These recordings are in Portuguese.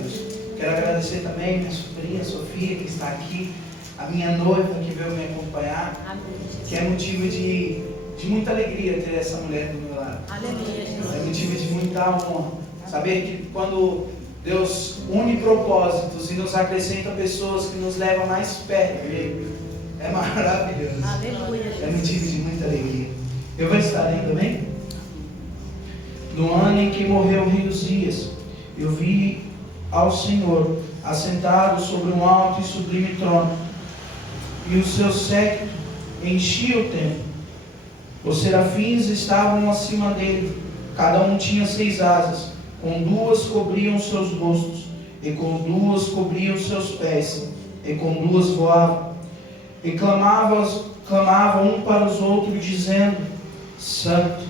Deus. Quero agradecer também minha sobrinha Sofia, que está aqui, a minha noiva que veio me acompanhar, que é motivo de muita alegria ter essa mulher do meu lado. É motivo de muita honra. Saber que quando Deus une propósitos e nos acrescenta pessoas que nos levam mais perto dele, é maravilhoso. É motivo de muita alegria. Eu vou estar lendo, amém? No ano em que morreu o rei Uzias, eu vi ao Senhor assentado sobre um alto e sublime trono, e o seu séquito enchia o templo. Os serafins estavam acima dele, cada um tinha 6 asas, com 2 cobriam seus rostos, e com 2 cobriam seus pés, e com 2 voavam, e clamavam um para os outros, dizendo: Santo,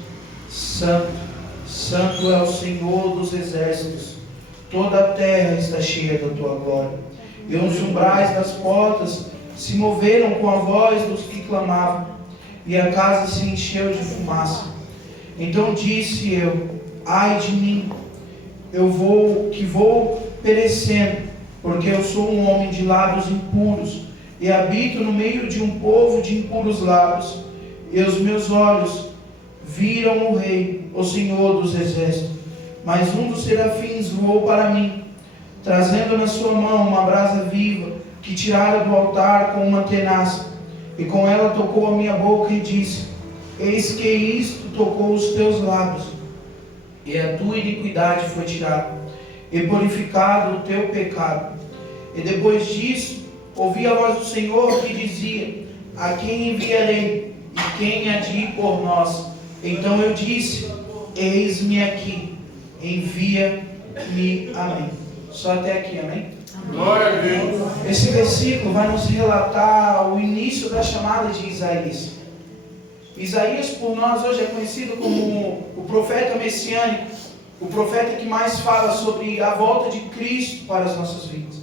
Santo, Santo é o Senhor dos exércitos, toda a terra está cheia da tua glória. E os umbrais das portas se moveram com a voz dos que clamavam, e a casa se encheu de fumaça. Então disse eu: ai de mim, vou perecendo, porque eu sou um homem de lábios impuros, e habito no meio de um povo de impuros lábios, e os meus olhos viram o Rei, o Senhor dos exércitos. Mas um dos serafins voou para mim, trazendo na sua mão uma brasa viva, que tirara do altar com uma tenaça, e com ela tocou a minha boca e disse: eis que isto tocou os teus lábios, e a tua iniquidade foi tirada, e purificado o teu pecado. E depois disso, ouvi a voz do Senhor que dizia: a quem enviarei, e quem há de ir por nós? Então eu disse: eis-me aqui, envia-me a mim. Só até aqui, amém? Glória a Deus. Esse versículo vai nos relatar o início da chamada de Isaías. Isaías por nós hoje é conhecido como o profeta messiânico, o profeta que mais fala sobre a volta de Cristo para as nossas vidas.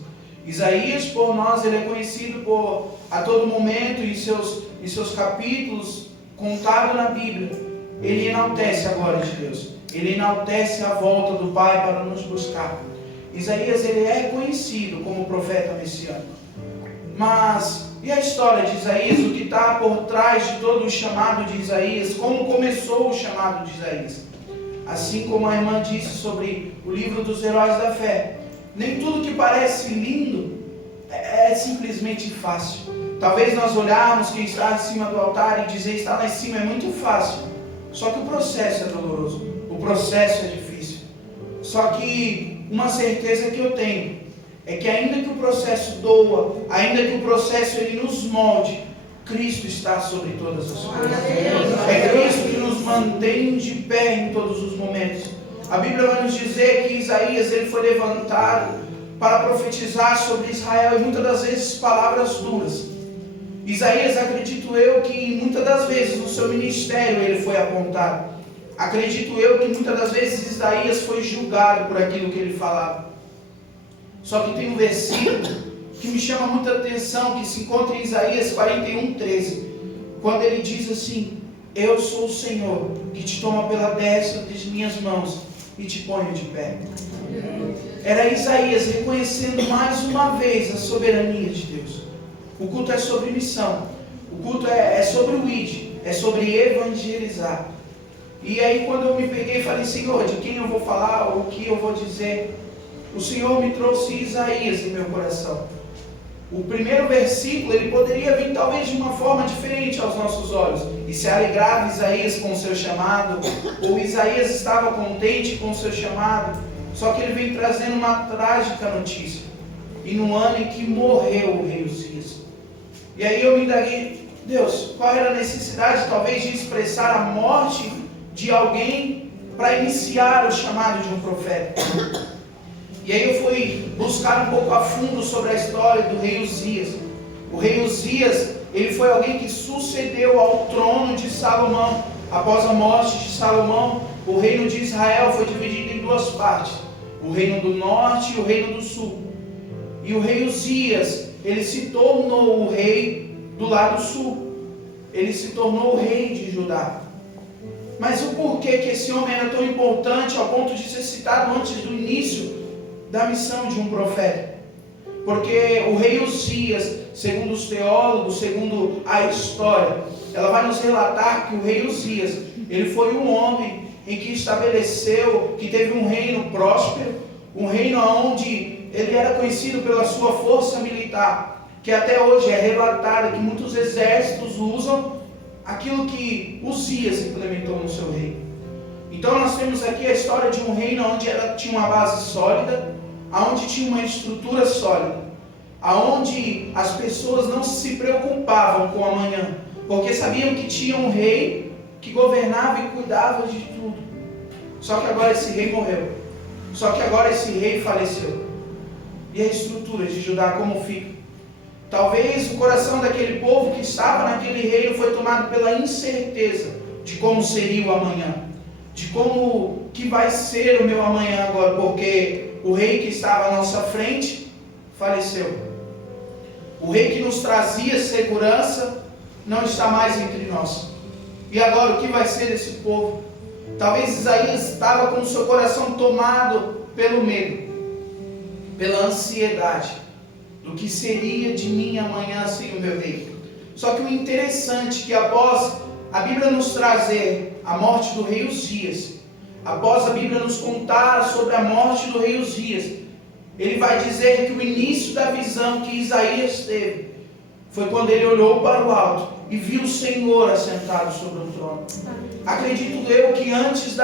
Isaías por nós ele é conhecido por a todo momento em seus capítulos contado na Bíblia, ele enaltece a glória de Deus, ele enaltece a volta do Pai para nos buscar. Isaías ele é conhecido como profeta messiânico. Mas e a história de Isaías? O que está por trás de todo o chamado de Isaías? Como começou o chamado de Isaías? Assim como a irmã disse sobre o livro dos heróis da fé, nem tudo que parece lindo é simplesmente fácil. Talvez nós olharmos quem está acima do altar e dizer estar lá em cima é muito fácil. Só que o processo é doloroso, o processo é difícil. Só que uma certeza que eu tenho é que ainda que o processo doa, ainda que o processo ele nos molde, Cristo está sobre todas as coisas. É Cristo que nos mantém de pé em todos os momentos. A Bíblia vai nos dizer que Isaías ele foi levantado para profetizar sobre Israel, e muitas das vezes palavras duras. Isaías, acredito eu, que muitas das vezes no seu ministério ele foi apontado. Acredito eu que muitas das vezes Isaías foi julgado por aquilo que ele falava. Só que tem um versículo que me chama muita atenção, que se encontra em Isaías 41:13, quando ele diz assim: eu sou o Senhor, que te toma pela destra das minhas mãos e te ponho de pé. Era Isaías reconhecendo mais uma vez a soberania de Deus. O culto é sobre missão, o culto é sobre o id, é sobre evangelizar. E aí quando eu me peguei e falei: Senhor, de quem eu vou falar, o que eu vou dizer? O Senhor me trouxe Isaías em meu coração. O primeiro versículo, ele poderia vir talvez de uma forma diferente aos nossos olhos. E se alegrava Isaías com o seu chamado, ou Isaías estava contente com o seu chamado. Só que ele vem trazendo uma trágica notícia. E no ano em que morreu o rei Uzias. E aí eu me indaguei: Deus, qual era a necessidade talvez de expressar a morte de alguém para iniciar o chamado de um profeta? E aí eu fui buscar um pouco a fundo sobre a história do rei Uzias. O rei Uzias, ele foi alguém que sucedeu ao trono de Salomão. Após a morte de Salomão, o reino de Israel foi dividido em 2 partes: o reino do norte e o reino do sul. E o rei Uzias, ele se tornou o rei do lado sul. Ele se tornou o rei de Judá. Mas o porquê que esse homem era tão importante ao ponto de ser citado antes do início da missão de um profeta. Porque o rei Uzias, segundo os teólogos, segundo a história, ela vai nos relatar que o rei Uzias, ele foi um homem em que estabeleceu, que teve um reino próspero, um reino onde ele era conhecido pela sua força militar, que até hoje é relatada, que muitos exércitos usam aquilo que Uzias implementou no seu reino. Então nós temos aqui a história de um reino onde ela tinha uma base sólida, onde tinha uma estrutura sólida, onde as pessoas não se preocupavam com o amanhã, porque sabiam que tinha um rei que governava e cuidava de tudo. Só que agora esse rei morreu. Só que agora esse rei faleceu. E a estrutura de Judá como fica? Talvez o coração daquele povo que estava naquele reino foi tomado pela incerteza de como seria o amanhã, de como que vai ser o meu amanhã agora, porque o rei que estava à nossa frente faleceu. O rei que nos trazia segurança não está mais entre nós. E agora o que vai ser desse povo? Talvez Isaías estava com o seu coração tomado pelo medo, pela ansiedade do que seria de mim amanhã sem o meu rei. Só que o interessante é que após a Bíblia nos trazer a morte do rei Uzias, após a Bíblia nos contar sobre a morte do rei Uzias, ele vai dizer que o início da visão que Isaías teve foi quando ele olhou para o alto e viu o Senhor assentado sobre o trono. Acredito eu que antes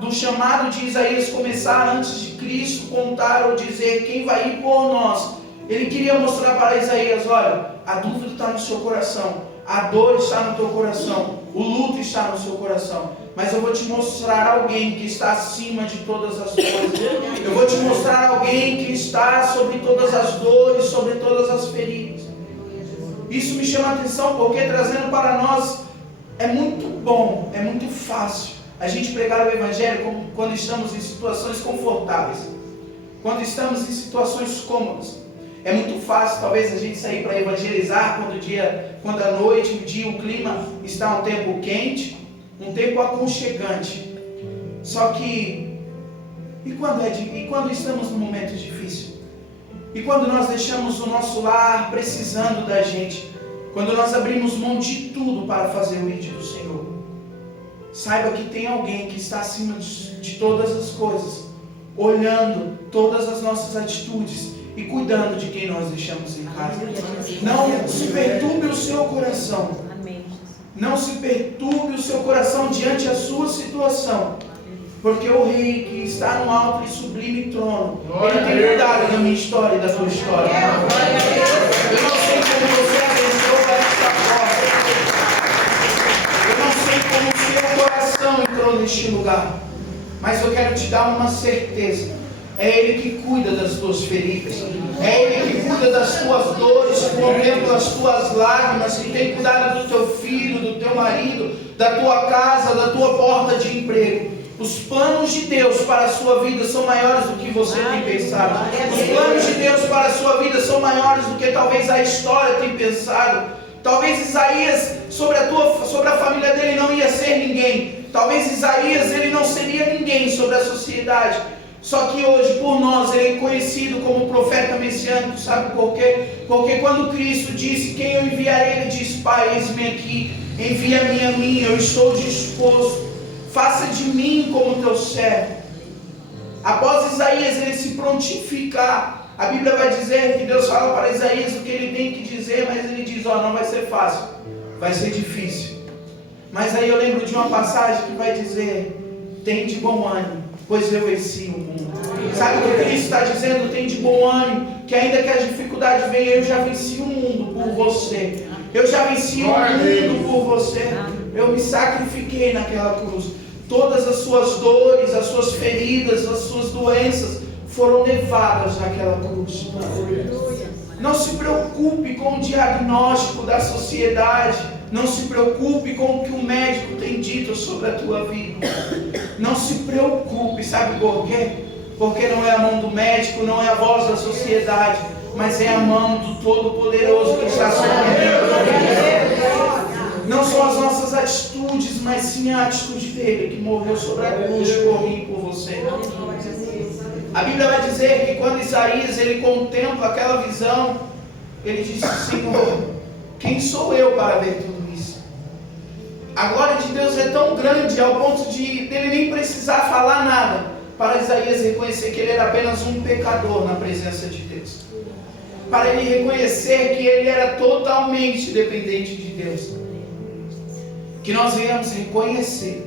do chamado de Isaías começar, antes de Cristo contar ou dizer quem vai ir por nós, ele queria mostrar para Isaías: olha, a dúvida está no seu coração, a dor está no teu coração, o luto está no seu coração, mas eu vou te mostrar alguém que está acima de todas as coisas. Eu vou te mostrar alguém que está sobre todas as dores, sobre todas as feridas. Isso me chama a atenção porque, trazendo para nós, é muito bom, é muito fácil a gente pregar o Evangelho quando estamos em situações confortáveis, quando estamos em situações cômodas. É muito fácil talvez a gente sair para evangelizar quando à noite, o dia, o clima está um tempo quente, um tempo aconchegante. Só que, e quando estamos num momento difícil? E quando nós deixamos o nosso lar precisando da gente? Quando nós abrimos mão de tudo para fazer o ID do Senhor? Saiba que tem alguém que está acima de todas as coisas, olhando todas as nossas atitudes e cuidando de quem nós deixamos em casa. Não se perturbe o seu coração. Não se perturbe o seu coração diante da sua situação. Porque o rei que está no alto e sublime trono, ele tem cuidado da minha história e da tua história. Eu não sei como você abençoou esta porta. Eu não sei como o seu coração entrou neste lugar. Mas eu quero te dar uma certeza. É Ele que cuida das tuas feridas. É Ele que cuida das tuas dores, contempla as tuas lágrimas, que tem cuidado do teu filho, do teu marido, da tua casa, da tua porta de emprego. Os planos de Deus para a sua vida são maiores do que você tem pensado. Os planos de Deus para a sua vida são maiores do que talvez a história tenha pensado. Talvez Isaías, sobre a família dele, não ia ser ninguém. Talvez Isaías, ele não seria ninguém sobre a sociedade. Só que hoje, por nós, ele é conhecido como profeta messiânico. Sabe por quê? Porque quando Cristo disse: quem eu enviarei, ele diz: Pai, eis-me aqui, envia-me a mim, eu estou disposto. Faça de mim como teu servo. Após Isaías ele se prontificar, a Bíblia vai dizer que Deus fala para Isaías o que ele tem que dizer, mas ele diz: não vai ser fácil, vai ser difícil. Mas aí eu lembro de uma passagem que vai dizer: tem de bom ânimo, pois eu venci o mundo. Sabe o que Cristo está dizendo? Tem de bom ânimo, que ainda que a dificuldade venha, eu já venci o mundo por você. Eu já venci o mundo por você. Eu me sacrifiquei naquela cruz. Todas as suas dores, as suas feridas, as suas doenças foram levadas naquela cruz. Não se preocupe com o diagnóstico da sociedade. Não se preocupe com o que o médico tem dito sobre a tua vida. Não se preocupe, sabe por quê? Porque não é a mão do médico, não é a voz da sociedade, mas é a mão do Todo-Poderoso que está sobre mim. Não são as nossas atitudes, mas sim a atitude dele que morreu sobre a cruz por mim e por você. A Bíblia vai dizer que quando Isaías ele contempla aquela visão, ele diz: Senhor, quem sou eu para ver tudo isso? A glória de Deus é tão grande ao ponto de ele nem precisar falar nada para Isaías reconhecer que ele era apenas um pecador na presença de Deus. Para ele reconhecer que ele era totalmente dependente de Deus. Que nós venhamos reconhecer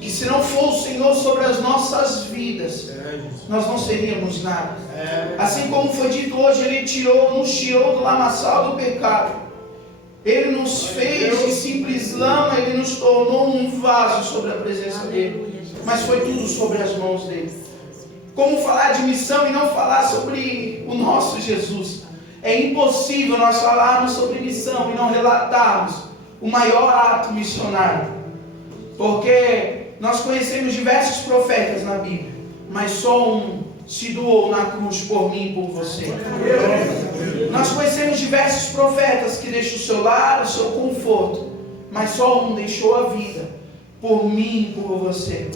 que se não for o Senhor sobre as nossas vidas, nós não seríamos nada. Assim como foi dito hoje, Ele nos tirou do lamaçal do pecado. Ele nos fez de simples lama, Ele nos tornou um vaso sobre a presença dEle. Mas foi tudo sobre as mãos dEle. Como falar de missão e não falar sobre o nosso Jesus? É impossível nós falarmos sobre missão e não relatarmos o maior ato missionário. Porque nós conhecemos diversos profetas na Bíblia, mas só um se doou na cruz por mim e por você. Nós conhecemos diversos profetas que deixam o seu lar, o seu conforto, mas só um deixou a vida por mim e por você.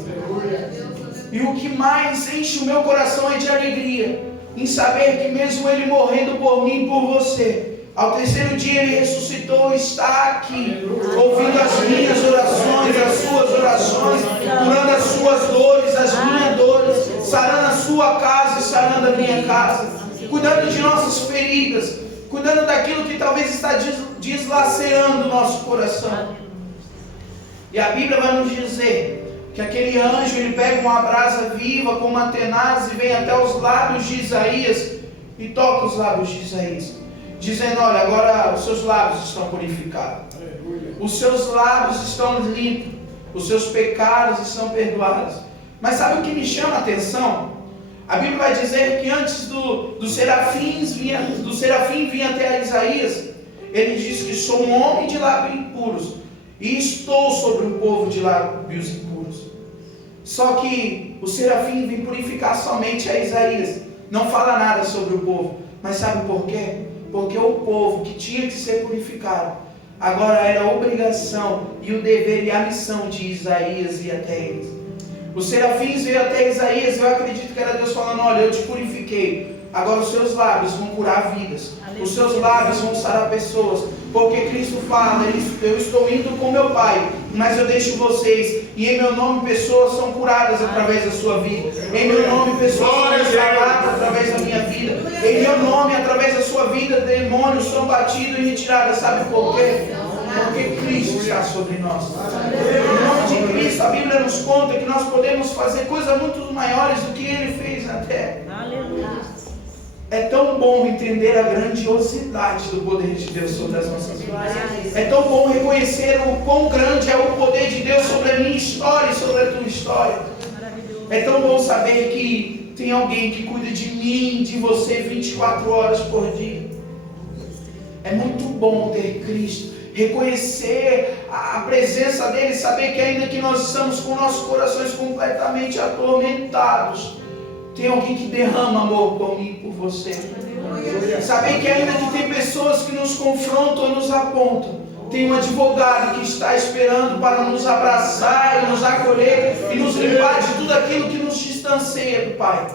E o que mais enche o meu coração é de alegria em saber que mesmo Ele morrendo por mim e por você, ao terceiro dia Ele ressuscitou e está aqui, ouvindo as minhas orações, as suas orações, curando as suas dores, as minhas dores, sarando a sua casa e sarando a minha casa, cuidando de nossas feridas, cuidando daquilo que talvez está deslacerando o nosso coração. E a Bíblia vai nos dizer que aquele anjo, ele pega uma brasa viva com uma tenaz e vem até os lábios de Isaías e toca os lábios de Isaías, dizendo: olha, agora os seus lábios estão purificados, os seus lábios estão limpos, os seus pecados estão perdoados. Mas sabe o que me chama a atenção? A Bíblia vai dizer que antes do serafim vir até Isaías, ele diz que sou um homem de lábios impuros e estou sobre um povo de lábios impuros. Só que o serafim vem purificar somente a Isaías, não fala nada sobre o povo. Mas sabe por quê? Porque o povo que tinha que ser purificado, agora era a obrigação e o dever e a missão de Isaías ir até eles. Os serafins veio até Isaías, eu acredito que era Deus falando: olha, eu te purifiquei, agora os seus lábios vão curar vidas, os seus lábios vão sarar pessoas, porque Cristo fala: eu estou indo com meu Pai, mas eu deixo vocês, e em meu nome pessoas são curadas através da sua vida, em meu nome pessoas são saradas através da minha vida, em meu nome, através da sua vida, demônios são batidos e retirados. Sabe por quê? Porque Cristo está sobre nós. Em nome de Cristo, a Bíblia nos conta que nós podemos fazer coisas muito maiores do que Ele fez na terra. É tão bom entender a grandiosidade do poder de Deus sobre as nossas vidas. É tão bom reconhecer o quão grande é o poder de Deus sobre a minha história e sobre a tua história. É tão bom saber que tem alguém que cuida de mim, de você 24 horas por dia. É muito bom ter Cristo, reconhecer a presença dEle, saber que ainda que nós estamos com nossos corações completamente atormentados, tem alguém que derrama amor por mim e por você. Saber que ainda que tem pessoas que nos confrontam e nos apontam, tem um advogado que está esperando para nos abraçar e nos acolher e nos limpar de tudo aquilo que nos distancia do Pai.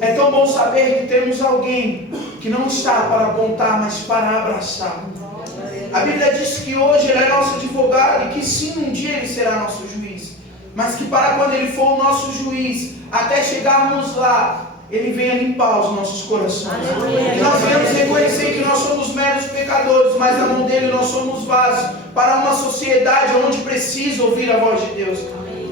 É tão bom saber que temos alguém que não está para apontar, mas para abraçar. A Bíblia diz que hoje Ele é nosso advogado e que sim, um dia Ele será nosso juiz. Mas que para quando Ele for o nosso juiz, até chegarmos lá, Ele venha limpar os nossos corações. Que nós venhamos reconhecer que nós somos meros pecadores, mas na mão dEle nós somos vasos para uma sociedade onde precisa ouvir a voz de Deus.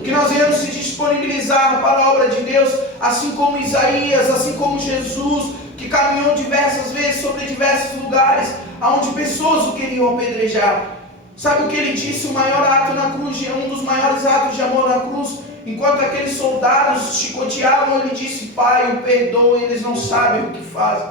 Que nós venhamos se disponibilizar para a obra de Deus, assim como Isaías, assim como Jesus, que caminhou diversas vezes sobre diversos lugares, onde pessoas o queriam apedrejar. Sabe o que ele disse? O maior ato na cruz, um dos maiores atos de amor na cruz, enquanto aqueles soldados chicoteavam, ele disse: Pai, o perdoa, eles não sabem o que fazem.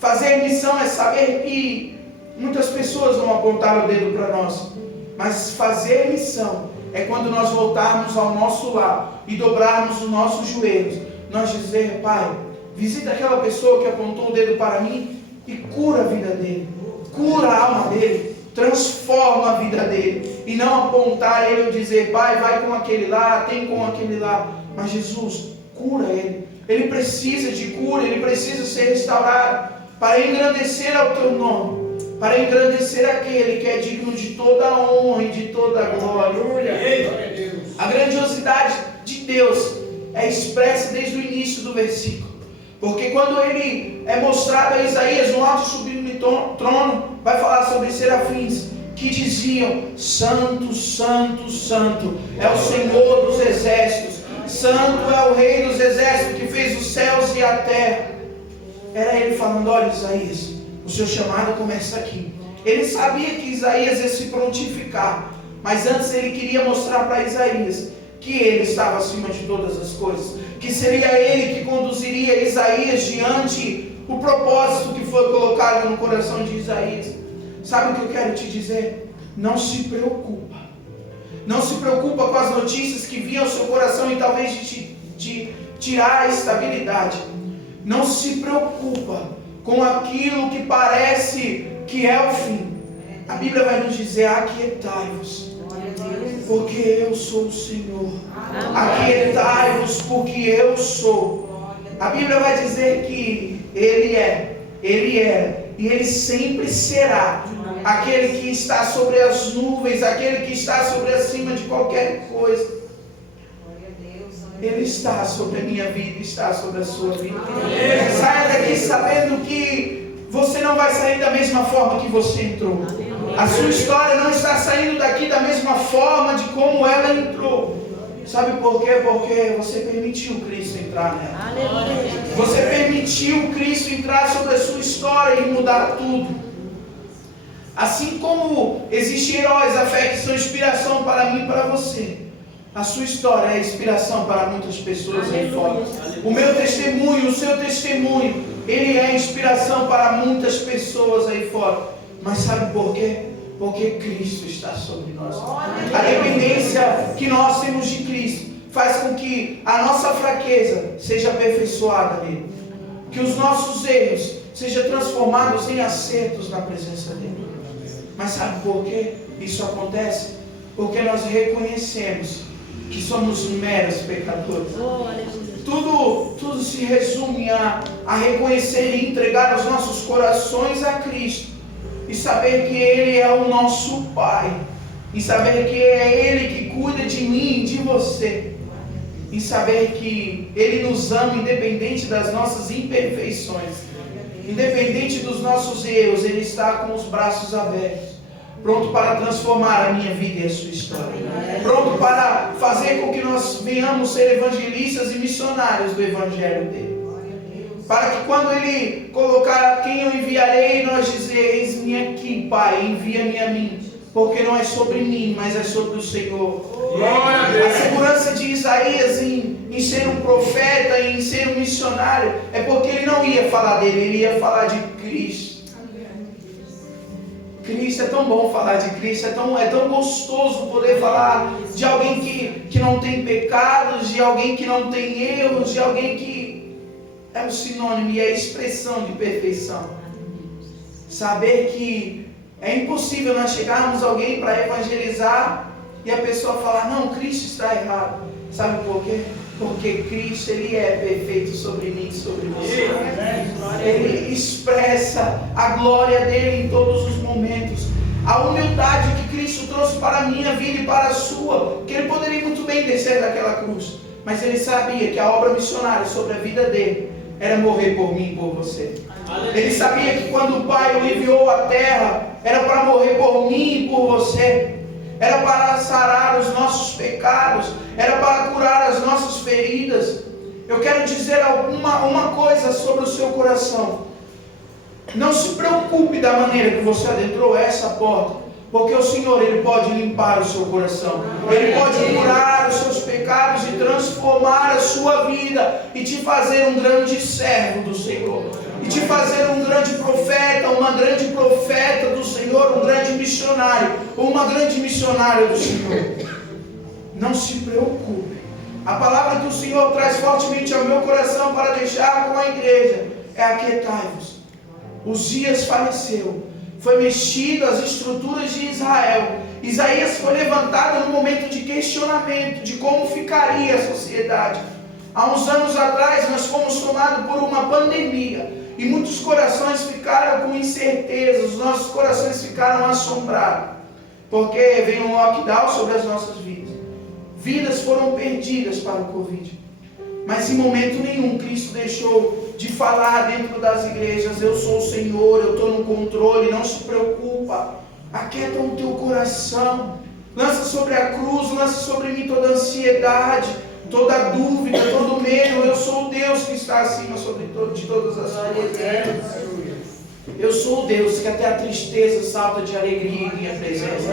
Fazer missão é saber que muitas pessoas vão apontar o dedo para nós, mas fazer missão é quando nós voltarmos ao nosso lar e dobrarmos os nossos joelhos, nós dizer: Pai, visita aquela pessoa que apontou o dedo para mim e cura a vida dele, cura a alma dele, transforma a vida dele, e não apontar ele e dizer: Pai, vai com aquele lá, tem com aquele lá, mas Jesus, cura ele, ele precisa de cura, ele precisa ser restaurado para engrandecer ao teu nome, para engrandecer aquele que é digno de toda a honra e de toda a glória. A grandiosidade de Deus é expressa desde o início do versículo, porque quando ele é mostrado a Isaías no alto sublime trono, vai falar sobre serafins que diziam: Santo, Santo, Santo é o Senhor dos exércitos, Santo é o Rei dos exércitos que fez os céus e a terra. Era ele falando: olha, Isaías, o seu chamado começa aqui. Ele sabia que Isaías ia se prontificar, mas antes ele queria mostrar para Isaías que ele estava acima de todas as coisas, que seria ele que conduziria Isaías diante o propósito que foi colocado no coração de Isaías. Sabe o que eu quero te dizer? Não se preocupa. Não se preocupa com as notícias que vinham ao seu coração e talvez te tirar a estabilidade. Não se preocupa com aquilo que parece que é o fim. A Bíblia vai nos dizer: aquietai-vos, porque eu sou o Senhor. Aquietai-vos, porque eu sou. A Bíblia vai dizer que Ele é, Ele era e Ele sempre será aquele que está sobre as nuvens, aquele que está sobre acima de qualquer coisa. Ele está sobre a minha vida, está sobre a sua vida. Saia daqui sabendo que você não vai sair da mesma forma que você entrou. A sua história não está saindo daqui da mesma forma de como ela entrou. Sabe por quê? Porque você permitiu Cristo entrar nela. Você permitiu Cristo entrar sobre a sua história e mudar tudo. Assim como existem heróis da fé que são inspiração para mim e para você, a sua história é inspiração para muitas pessoas aí fora. O meu testemunho, o seu testemunho, ele é inspiração para muitas pessoas aí fora. Mas sabe por quê? Porque Cristo está sobre nós. A dependência que nós temos de Cristo faz com que a nossa fraqueza seja aperfeiçoada nele, que os nossos erros sejam transformados em acertos na presença dele. Mas sabe por que isso acontece? Porque nós reconhecemos que somos meros pecadores. Tudo se resume a reconhecer e entregar os nossos corações a Cristo, e saber que Ele é o nosso Pai, e saber que é Ele que cuida de mim e de você, e saber que Ele nos ama independente das nossas imperfeições, independente dos nossos erros. Ele está com os braços abertos, pronto para transformar a minha vida e a sua história, pronto para fazer com que nós venhamos ser evangelistas e missionários do Evangelho dele, para que quando Ele colocar quem eu enviarei, nós dizer: eis-me aqui, Pai, envia-me a mim, porque não é sobre mim, mas é sobre o Senhor. A segurança de Isaías em ser um profeta, em ser um missionário, é porque ele não ia falar dele, ele ia falar de Cristo. Cristo, é tão bom falar de Cristo, é tão gostoso poder falar de alguém que não tem pecados, de alguém que não tem erros, de alguém que é o sinônimo e a expressão de perfeição. Saber que é impossível nós chegarmos a alguém para evangelizar e a pessoa falar: não, Cristo está errado. Sabe por quê? Porque Cristo, Ele é perfeito sobre mim e sobre você. Ele expressa a glória dEle em todos os momentos. A humildade que Cristo trouxe para a minha vida e para a sua, que Ele poderia muito bem descer daquela cruz, mas Ele sabia que a obra missionária sobre a vida dEle era morrer por mim e por você. Ele sabia que quando o Pai o enviou à terra, era para morrer por mim e por você. Era para sarar os nossos pecados, era para curar as nossas feridas. Eu quero dizer uma coisa sobre o seu coração: não se preocupe da maneira que você adentrou essa porta, porque o Senhor, Ele pode limpar o seu coração, Ele pode curar os seus pecados e transformar a sua vida e te fazer um grande servo do Senhor, e te fazer um grande profeta, uma grande profeta do Senhor, um grande missionário, ou uma grande missionária do Senhor. Não se preocupe. A palavra que o Senhor traz fortemente ao meu coração para deixar com a igreja é: aquietai-vos. Uzias faleceu, foi mexido as estruturas de Israel. Isaías foi levantado no momento de questionamento de como ficaria a sociedade. Há uns anos atrás nós fomos tomados por uma pandemia e muitos corações ficaram com incertezas, os nossos corações ficaram assombrados, porque veio um lockdown sobre as nossas vidas. Vidas foram perdidas para o Covid. Mas em momento nenhum Cristo deixou de falar dentro das igrejas: eu sou o Senhor, eu estou no controle, não se preocupa, aquieta o teu coração, lança sobre a cruz, lança sobre mim toda a ansiedade, toda a dúvida, todo o medo. Eu sou o Deus que está acima de todas as coisas. Eu sou o Deus que até a tristeza salta de alegria em minha presença.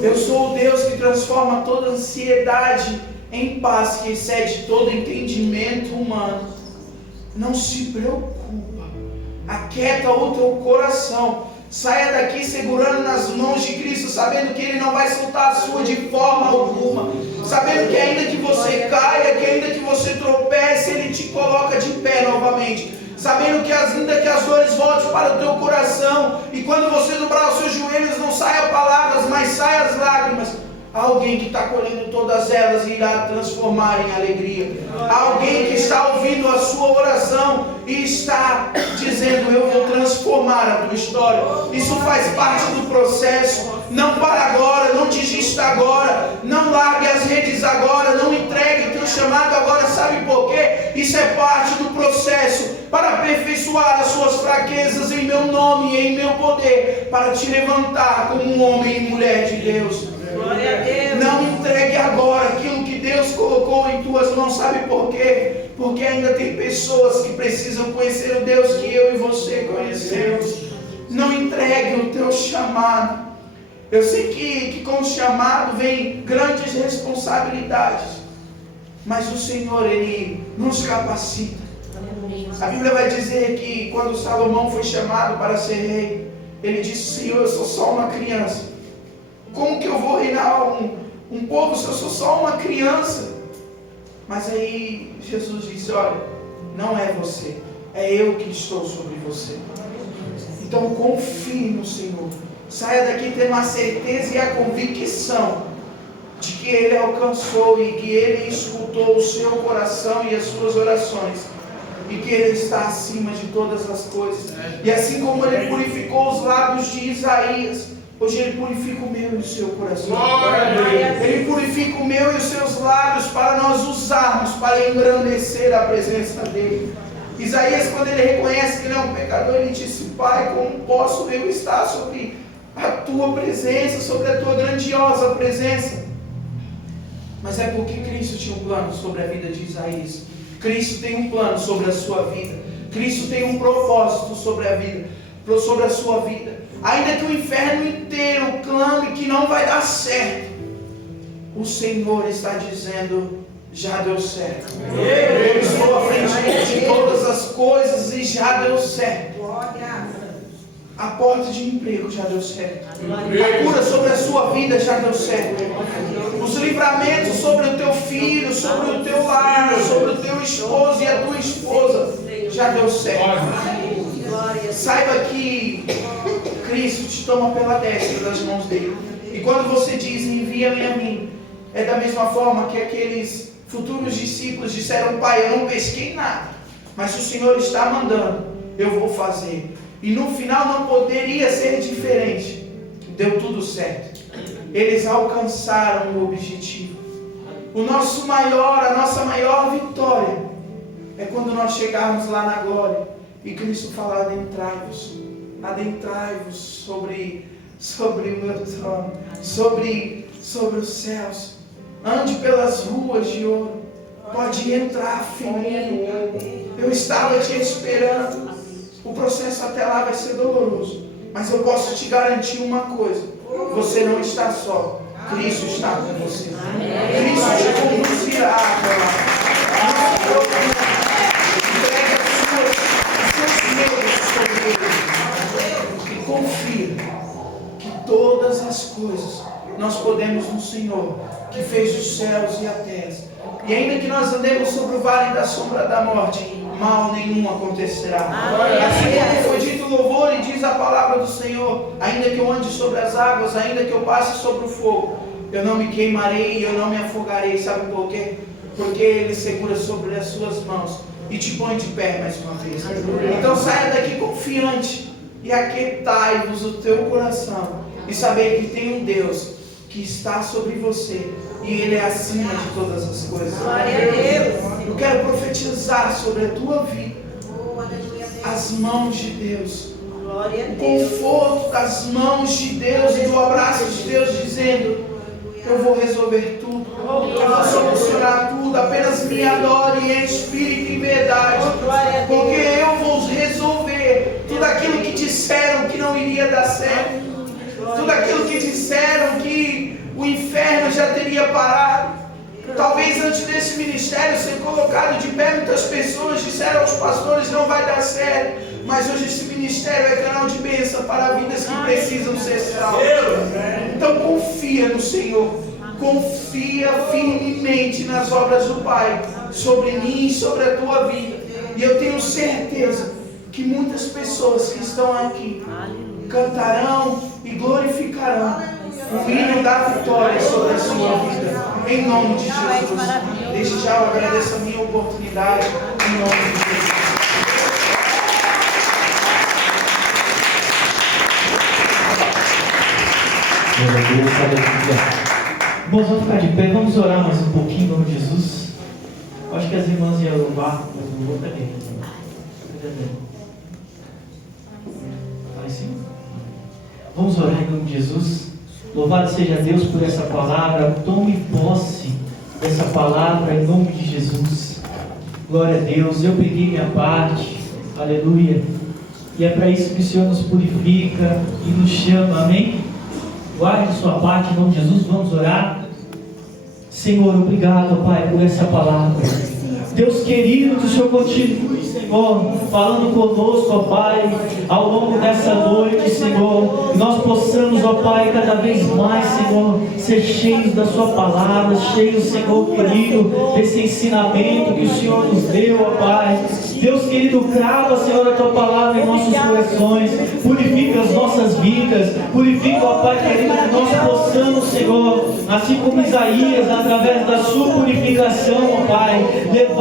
Eu sou o Deus que transforma toda ansiedade em paz, que excede todo entendimento humano. Não se preocupa, aquieta o teu coração. Saia daqui segurando nas mãos de Cristo, sabendo que Ele não vai soltar a sua de forma alguma, sabendo que ainda que você caia, que ainda que você tropece, Ele te coloca de pé novamente, sabendo que ainda que as dores voltem para o teu coração, e quando você dobrar os seus joelhos não saia palavras, mas saia as lágrimas. Alguém que está colhendo todas elas e irá transformar em alegria. Alguém que está ouvindo a sua oração e está dizendo: eu vou transformar a tua história. Isso faz parte do processo. Não para agora, não desista agora, não largue as redes agora, não entregue o teu chamado agora. Sabe por quê? Isso é parte do processo para aperfeiçoar as suas fraquezas em meu nome e em meu poder, para te levantar como um homem e mulher de Deus. Não entregue agora aquilo que Deus colocou em tuas mãos. Sabe por quê? Porque ainda tem pessoas que precisam conhecer o Deus que eu e você conhecemos. Não entregue o teu chamado. Eu sei que com o chamado vem grandes responsabilidades, mas o Senhor, Ele nos capacita. A Bíblia vai dizer que quando Salomão foi chamado para ser rei, ele disse: Senhor, eu sou só uma criança. Como que eu vou reinar um povo se eu sou só uma criança? Mas aí Jesus disse: olha, não é você, é eu que estou sobre você. Então confie no Senhor. Saia daqui tendo a certeza e a convicção de que Ele alcançou e que Ele escutou o seu coração e as suas orações, e que Ele está acima de todas as coisas. E assim como Ele purificou os lábios de Isaías, hoje Ele purifica o meu e o seu coração. Ele purifica o meu e os seus lábios para nós usarmos para engrandecer a presença dEle. Isaías, quando ele reconhece que ele é um pecador, ele disse: Pai, como posso eu estar sobre a tua presença, sobre a tua grandiosa presença? Mas é porque Cristo tinha um plano sobre a vida de Isaías. Cristo tem um plano sobre a sua vida. Cristo tem um propósito sobre a vida, sobre a sua vida. Ainda que o inferno inteiro clame que não vai dar certo, o Senhor está dizendo: já deu certo. Eu estou à frente de todas as coisas e já deu certo. A porta de emprego já deu certo. A cura sobre a sua vida já deu certo. Os livramentos sobre o teu filho, sobre o teu lar, sobre o teu esposo e a tua esposa já deu certo. Saiba que Cristo te toma pela destra das mãos dele. E quando você diz: envia-me a mim, é da mesma forma que aqueles futuros discípulos disseram: Pai, eu não pesquei nada, mas o Senhor está mandando, eu vou fazer. E no final não poderia ser diferente. Deu tudo certo. Eles alcançaram o objetivo. A nossa maior vitória é quando nós chegarmos lá na glória e Cristo falar: adentrai-vos sobre o meu trono, sobre os céus. Ande pelas ruas de ouro. Pode entrar, filhinho. Eu estava te esperando. O processo até lá vai ser doloroso, mas eu posso te garantir uma coisa: você não está só. Cristo está com você. Cristo te conduzirá até lá. Entregue os seus medos sobre Ele e confia que todas as coisas nós podemos no Senhor, que fez os céus e a terra. E ainda que nós andemos sobre o vale da sombra da morte, mal nenhum acontecerá. Assim como foi dito no louvor, e diz a palavra do Senhor: ainda que eu ande sobre as águas, ainda que eu passe sobre o fogo, eu não me queimarei e eu não me afogarei. Sabe por quê? porque Ele segura sobre as suas mãos e te põe de pé mais uma vez. Então saia daqui confiante e aquietai-vos o teu coração e saber que tem um Deus que está sobre você e Ele é acima de todas as coisas. Eu quero profetizar sobre a tua vida as mãos de Deus, o conforto das mãos de Deus e do abraço de Deus, dizendo: eu vou resolver tudo, eu vou solucionar tudo, apenas me adore em espírito e verdade, porque eu vou resolver tudo aquilo que disseram que não iria dar certo, tudo aquilo que disseram que o inferno já teria parado. Talvez antes desse ministério ser colocado de pé, muitas pessoas disseram aos pastores: não vai dar certo. Mas hoje esse ministério é canal de bênção para vidas que precisam ser salvas. Então confia no Senhor, confia firmemente nas obras do Pai, sobre mim e sobre a tua vida. E eu tenho certeza que muitas pessoas que estão aqui cantarão e glorificarão o hino da vitória sobre a sua vida, em nome de Jesus. Desde já eu agradeço a minha oportunidade, em nome de Jesus. Bom, vamos ficar de pé, vamos orar mais um pouquinho em nome de Jesus. Acho que as irmãs iam louvar, mas não vou também. Lá em cima? Vamos orar em nome de Jesus. Louvado seja Deus por essa palavra. Tome posse dessa palavra em nome de Jesus. Glória a Deus. Eu peguei minha parte. Aleluia. E é para isso que o Senhor nos purifica e nos chama. Amém? Guarde sua parte em nome de Jesus. Vamos orar. Senhor, obrigado, Pai, por essa palavra. Deus querido, que o Senhor continue, Senhor, falando conosco, ó Pai, ao longo dessa noite, Senhor, que nós possamos, ó Pai, cada vez mais, Senhor, ser cheios da sua palavra, cheios, Senhor querido, desse ensinamento que o Senhor nos deu, ó Pai. Deus querido, crava, Senhor, a tua palavra em nossos corações, purifica as nossas vidas, purifica, ó Pai querido, que nós possamos, Senhor, assim como Isaías, através da sua purificação, ó Pai, levar